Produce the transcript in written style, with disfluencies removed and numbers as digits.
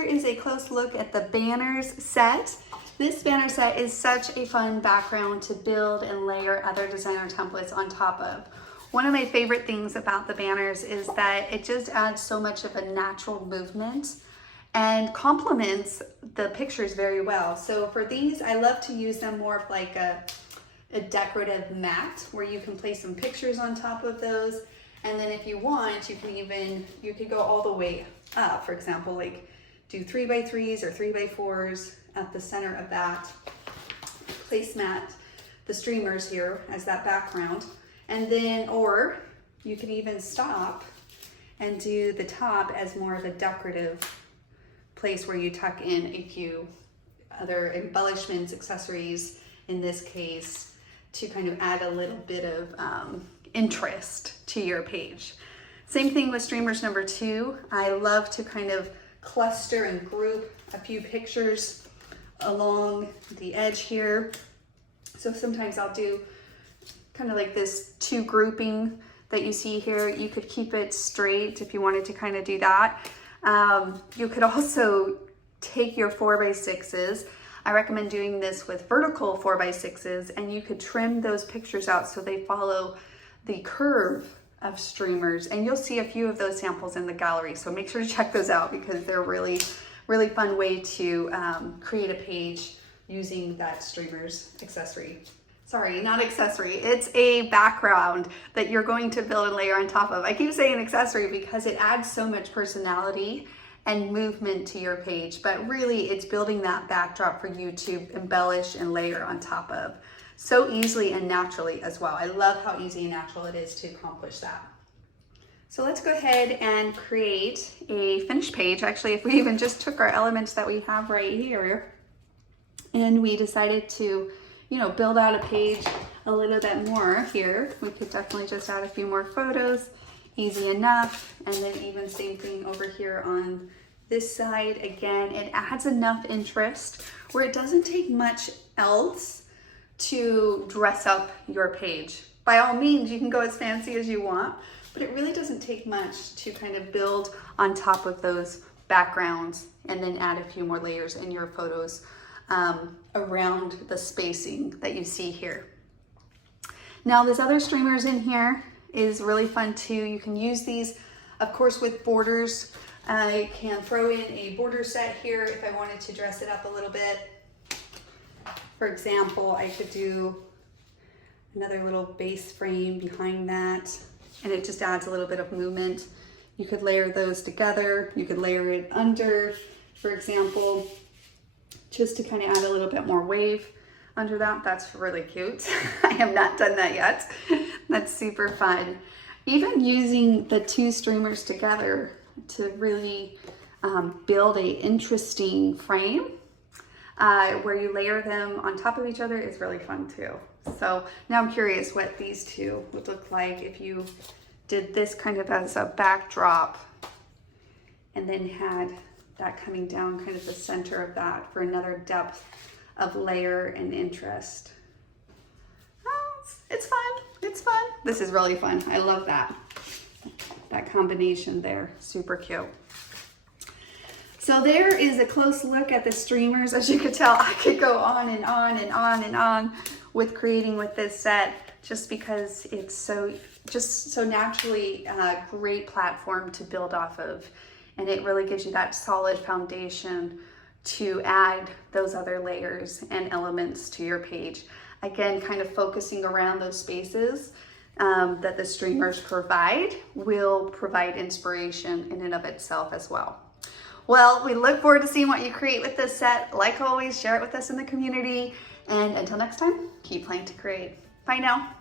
Here is a close look at the banners set. This banner set is such a fun background to build and layer other designer templates on top of. One of my favorite things about the banners is that it just adds so much of a natural movement and complements the pictures very well. So for these, I love to use them more of like a decorative mat where you can place some pictures on top of those. And then if you want, you could go all the way up. For example, like do 3x3s or 3x4s at the center of that placemat, the streamers here as that background. And then, or you can even stop and do the top as more of a decorative place where you tuck in a few other embellishments, accessories, in this case, to kind of add a little bit of interest to your page. Same thing with streamers number 2. I love to kind of cluster and group a few pictures along the edge here. So sometimes I'll do kind of like this 2 grouping that you see here. You could keep it straight if you wanted to kind of do that. You could also take your 4x6s. I recommend doing this with vertical 4x6s, and you could trim those pictures out so they follow the curve of streamers, and you'll see a few of those samples in the gallery. So make sure to check those out because they're really fun way to create a page using that streamers accessory. Sorry, not accessory. It's a background that you're going to build and layer on top of. I keep saying accessory because it adds so much personality and movement to your page, but really it's building that backdrop for you to embellish and layer on top of so easily and naturally as well. I love how easy and natural it is to accomplish that. So let's go ahead and create a finished page. Actually, if we even just took our elements that we have right here and we decided to, build out a page a little bit more here, we could definitely just add a few more photos. Easy enough. And then even same thing over here on this side. Again, it adds enough interest where it doesn't take much else to dress up your page. By all means, you can go as fancy as you want, but it really doesn't take much to kind of build on top of those backgrounds and then add a few more layers in your photos around the spacing that you see here. Now, there's other streamers in here is really fun too. You can use these, of course, with borders. I can throw in a border set here if I wanted to dress it up a little bit. For example, I could do another little base frame behind that, and it just adds a little bit of movement. You could layer those together. You could layer it under, for example, just to kind of add a little bit more wave under that. That's really cute. I have not done that yet. That's super fun. Even using the 2 streamers together to really build a interesting frame where you layer them on top of each other is really fun too. So now I'm curious what these 2 would look like if you did this kind of as a backdrop and then had that coming down kind of the center of that for another depth of layer and interest. Oh, it's fun. It's fun. This is really fun. I love that. That combination there. Super cute. So there is a close look at the streamers. As you could tell, I could go on and on and on and on with creating with this set just because it's so naturally a great platform to build off of. And it really gives you that solid foundation to add those other layers and elements to your page. Again, kind of focusing around those spaces that the streamers provide will provide inspiration in and of itself as well. Well, we look forward to seeing what you create with this set. Like always, share it with us in the community. And until next time, keep playing to create. Bye now.